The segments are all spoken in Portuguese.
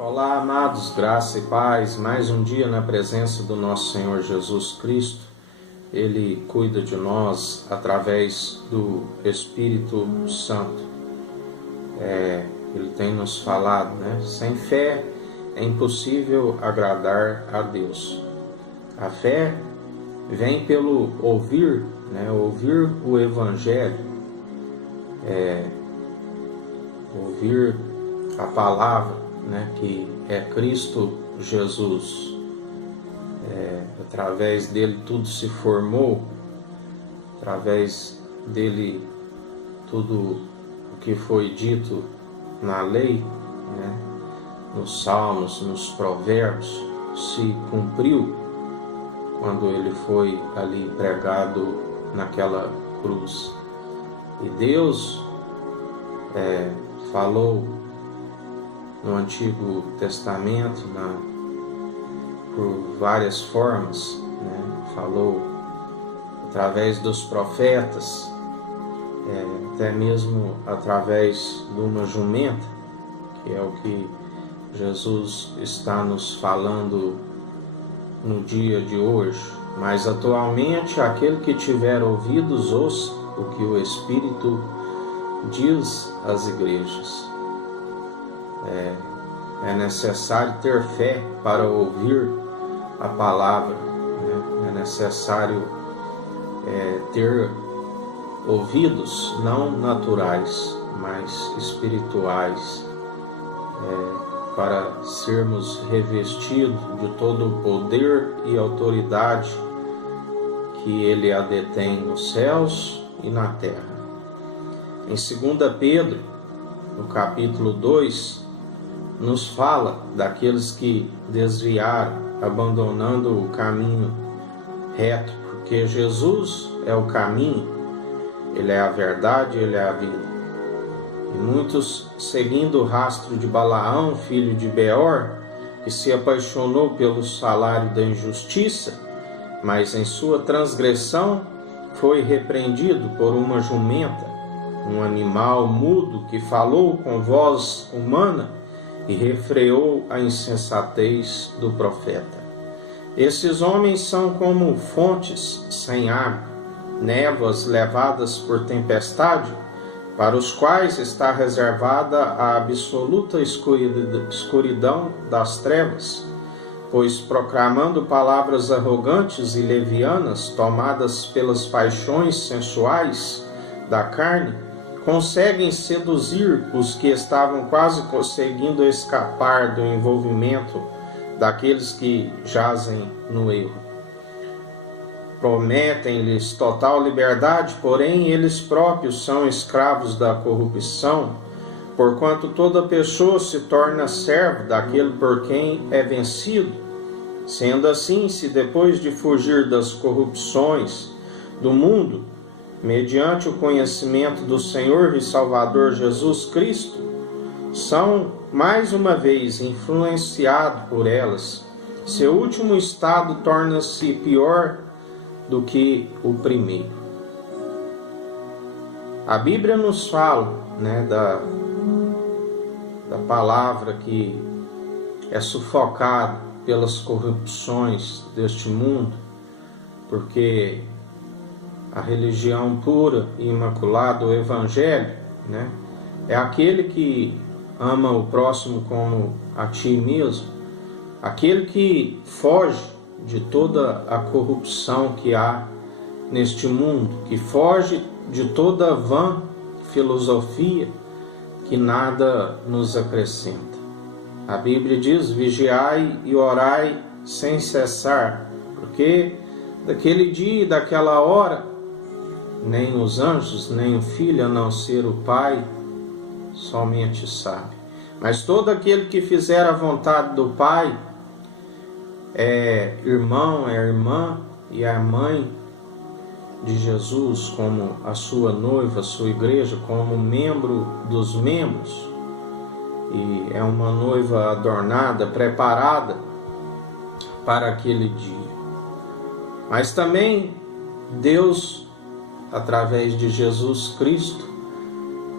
Olá, amados, graça e paz, mais um dia na presença do nosso Senhor Jesus Cristo. Ele cuida de nós através do Espírito Santo. Ele tem nos falado, Sem fé é impossível agradar a Deus. A fé vem pelo ouvir, Ouvir o Evangelho, ouvir a palavra, que é Cristo Jesus. Através dele tudo se formou, através dele tudo o que foi dito na lei, nos salmos, nos provérbios, se cumpriu quando ele foi ali pregado naquela cruz. E Deus falou no Antigo Testamento por várias formas, falou através dos profetas, até mesmo através de uma jumenta, que é o que Jesus está nos falando no dia de hoje. Mas atualmente aquele que tiver ouvidos ouça o que o Espírito diz às igrejas. É necessário ter fé para ouvir a palavra, É necessário ter ouvidos não naturais, mas espirituais, para sermos revestidos de todo o poder e autoridade que Ele a detém nos céus e na terra. Em 2 Pedro, no capítulo 2, nos fala daqueles que desviaram, abandonando o caminho reto, porque Jesus é o caminho, Ele é a verdade, Ele é a vida. E muitos, seguindo o rastro de Balaão, filho de Beor, que se apaixonou pelo salário da injustiça, mas em sua transgressão foi repreendido por uma jumenta, um animal mudo que falou com voz humana e refreou a insensatez do profeta. Esses homens são como fontes sem água, névoas levadas por tempestade, para os quais está reservada a absoluta escuridão das trevas, pois proclamando palavras arrogantes e levianas, tomadas pelas paixões sensuais da carne, conseguem seduzir os que estavam quase conseguindo escapar do envolvimento daqueles que jazem no erro. Prometem-lhes total liberdade, porém eles próprios são escravos da corrupção, porquanto toda pessoa se torna servo daquele por quem é vencido. Sendo assim, se depois de fugir das corrupções do mundo, mediante o conhecimento do Senhor e Salvador Jesus Cristo, são mais uma vez influenciados por elas, seu último estado torna-se pior do que o primeiro. A Bíblia nos fala, da palavra que é sufocada pelas corrupções deste mundo, porque a religião pura e imaculada, o Evangelho, é aquele que ama o próximo como a ti mesmo, aquele que foge de toda a corrupção que há neste mundo, que foge de toda vã filosofia que nada nos acrescenta. A Bíblia diz: vigiai e orai sem cessar, porque daquele dia e daquela hora nem os anjos, nem o Filho, a não ser o Pai, somente sabe. Mas todo aquele que fizer a vontade do Pai é irmão, é irmã e é mãe de Jesus, como a sua noiva, a sua igreja, como membro dos membros. E é uma noiva adornada, preparada para aquele dia. Mas também Deus, através de Jesus Cristo,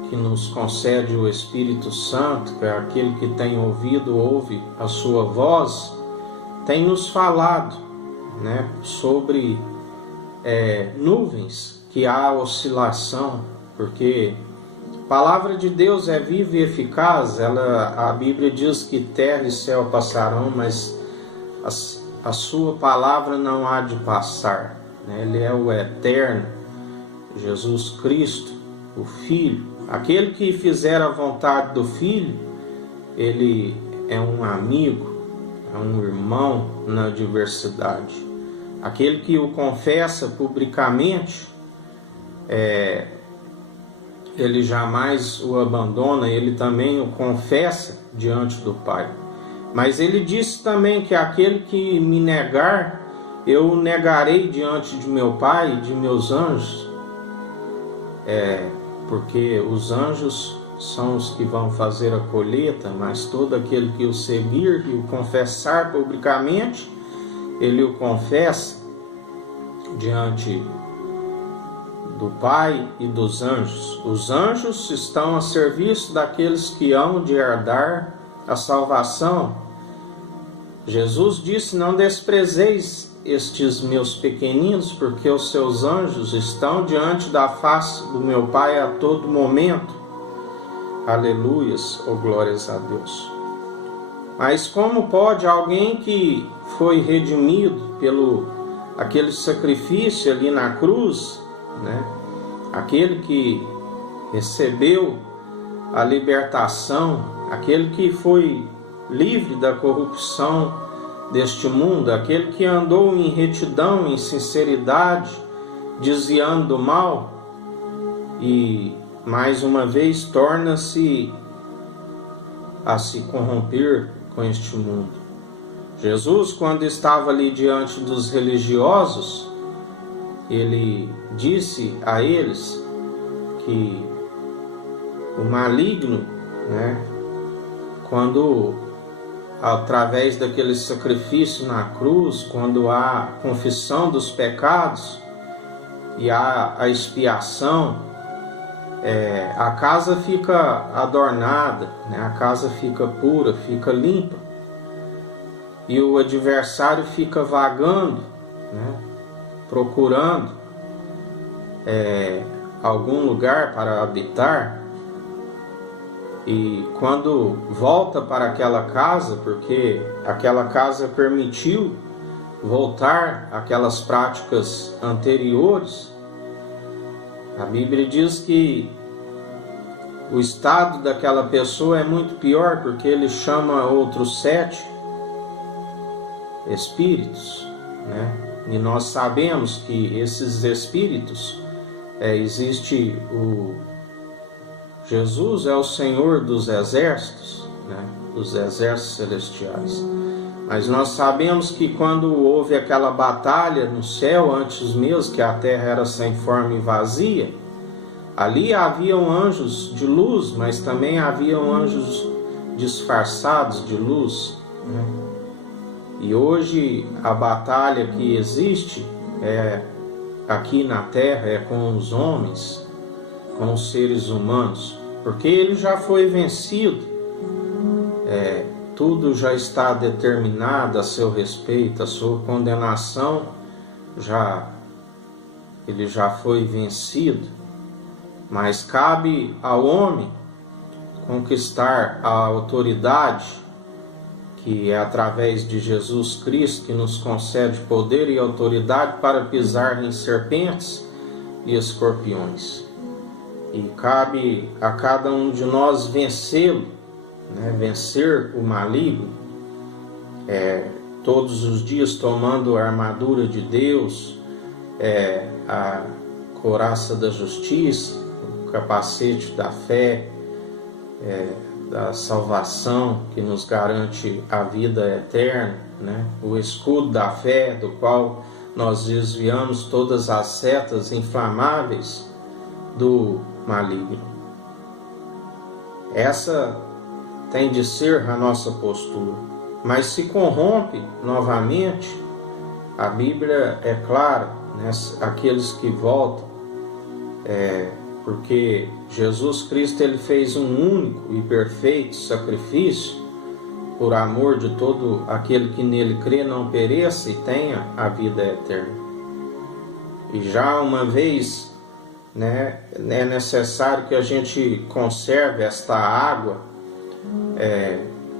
que nos concede o Espírito Santo, que é aquele que tem ouvido, ouve a sua voz, tem nos falado, né, sobre nuvens, que há oscilação, porque a palavra de Deus é viva e eficaz. A Bíblia diz que terra e céu passarão, mas a sua palavra não há de passar, né? Ele é o eterno, Jesus Cristo, o Filho. Aquele que fizer a vontade do Filho, ele é um amigo, é um irmão na diversidade. Aquele que o confessa publicamente, ele jamais o abandona, ele também o confessa diante do Pai. Mas ele disse também que aquele que me negar, eu o negarei diante de meu Pai e de meus anjos. Porque os anjos são os que vão fazer a colheita, mas todo aquele que o seguir e o confessar publicamente, ele o confessa diante do Pai e dos anjos. Os anjos estão a serviço daqueles que hão de herdar a salvação. Jesus disse: não desprezeis estes meus pequeninos, porque os seus anjos estão diante da face do meu Pai a todo momento. Aleluias, ou glórias a Deus. Mas como pode alguém que foi redimido pelo aquele sacrifício ali na cruz, né? Aquele que recebeu a libertação, aquele que foi livre da corrupção deste mundo, aquele que andou em retidão, em sinceridade, desviando do mal, e mais uma vez torna-se a se corromper com este mundo. Jesus, quando estava ali diante dos religiosos, ele disse a eles que o maligno, né, quando através daquele sacrifício na cruz, quando há confissão dos pecados e há a expiação, a casa fica adornada, né, a casa fica pura, fica limpa, e o adversário fica vagando, né, procurando algum lugar para habitar. E quando volta para aquela casa, porque aquela casa permitiu voltar àquelas práticas anteriores, a Bíblia diz que o estado daquela pessoa é muito pior, porque ele chama outros 7 espíritos, né? E nós sabemos que esses espíritos, existe o Jesus é o Senhor dos exércitos, né? Dos exércitos celestiais. Mas nós sabemos que quando houve aquela batalha no céu, antes mesmo que a terra era sem forma e vazia, ali haviam anjos de luz, mas também haviam anjos disfarçados de luz, né? E hoje a batalha que existe aqui na terra é com os homens, com os seres humanos, porque ele já foi vencido, tudo já está determinado a seu respeito, a sua condenação ele já foi vencido, mas cabe ao homem conquistar a autoridade, que é através de Jesus Cristo, que nos concede poder e autoridade para pisar em serpentes e escorpiões. E cabe a cada um de nós vencê-lo, né? Vencer o maligno, todos os dias tomando a armadura de Deus, a couraça da justiça, o capacete da fé, da salvação, que nos garante a vida eterna, né? O escudo da fé, do qual nós desviamos todas as setas inflamáveis do maligno. Essa tem de ser a nossa postura. Mas se corrompe novamente, a Bíblia é clara, né? Aqueles que voltam, porque Jesus Cristo ele fez um único e perfeito sacrifício por amor de todo aquele que nele crê, não pereça e tenha a vida eterna. E já uma vez, né, é necessário que a gente conserve esta água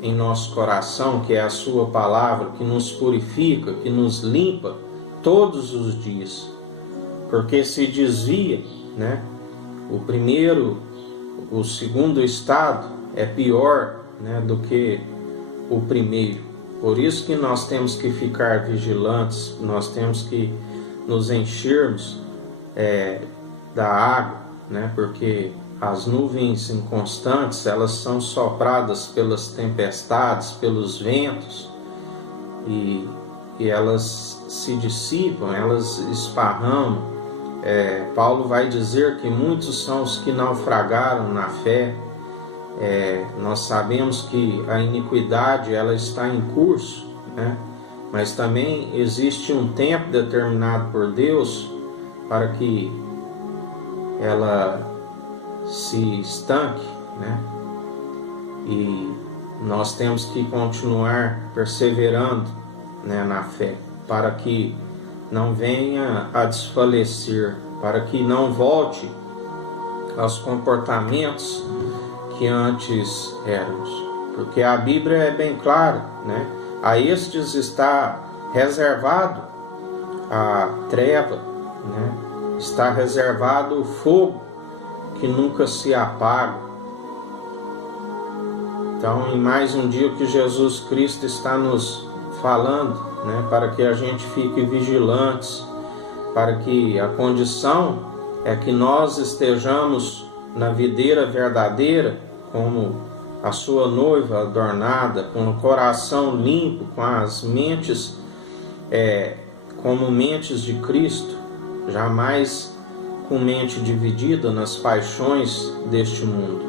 em nosso coração, que é a sua palavra, que nos purifica, que nos limpa todos os dias, porque se desvia, né? O segundo estado é pior, né, do que o primeiro. Por isso que nós temos que ficar vigilantes, nós temos que nos enchermos da água, né, porque as nuvens inconstantes, elas são sopradas pelas tempestades, pelos ventos, e elas se dissipam, elas esparramam. Paulo vai dizer que muitos são os que naufragaram na fé. Nós sabemos que a iniquidade ela está em curso, né? Mas também existe um tempo determinado por Deus para que ela se estanque, né? E nós temos que continuar perseverando, né, na fé, para que não venha a desfalecer, para que não volte aos comportamentos que antes éramos. Porque a Bíblia é bem clara, né? A estes está reservado a treva, né? Está reservado o fogo que nunca se apaga. Então, em mais um dia que Jesus Cristo está nos falando, né, para que a gente fique vigilantes, para que a condição é que nós estejamos na videira verdadeira, como a sua noiva adornada, com o coração limpo, com as mentes como mentes de Cristo, jamais com mente dividida nas paixões deste mundo.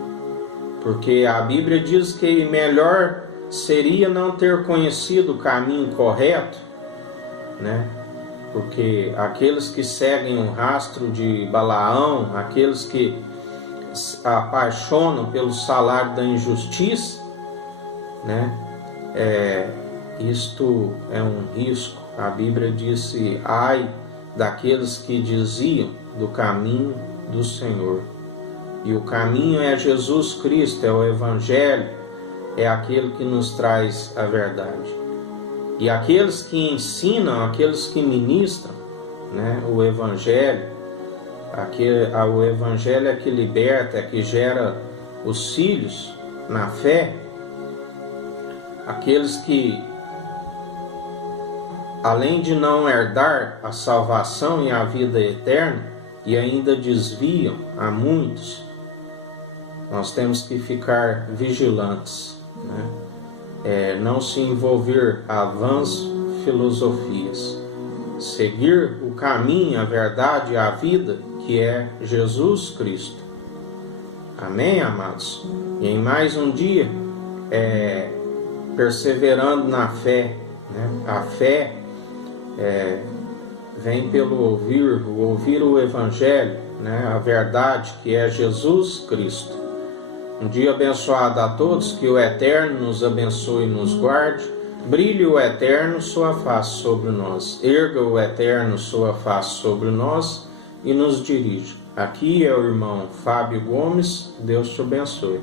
Porque a Bíblia diz que melhor seria não ter conhecido o caminho correto, né? Porque aqueles que seguem o rastro de Balaão, aqueles que apaixonam pelo salário da injustiça, né? Isto é um risco. A Bíblia disse: ai daqueles que diziam do caminho do Senhor. E o caminho é Jesus Cristo, é o Evangelho, é aquele que nos traz a verdade. E aqueles que ensinam, aqueles que ministram, né, o Evangelho, o Evangelho é que liberta, é que gera os filhos na fé, aqueles que, além de não herdar a salvação e a vida eterna, e ainda desviam a muitos, nós temos que ficar vigilantes, né? Não se envolver a vãs filosofias, seguir o caminho, a verdade e a vida, que é Jesus Cristo. Amém, amados? E em mais um dia, perseverando na fé, né? A fé vem pelo ouvir o Evangelho, né? A verdade, que é Jesus Cristo. Um dia abençoado a todos, que o Eterno nos abençoe e nos guarde. Brilhe o Eterno sua face sobre nós, erga o Eterno sua face sobre nós e nos dirija. Aqui é o irmão Fábio Gomes, Deus te abençoe.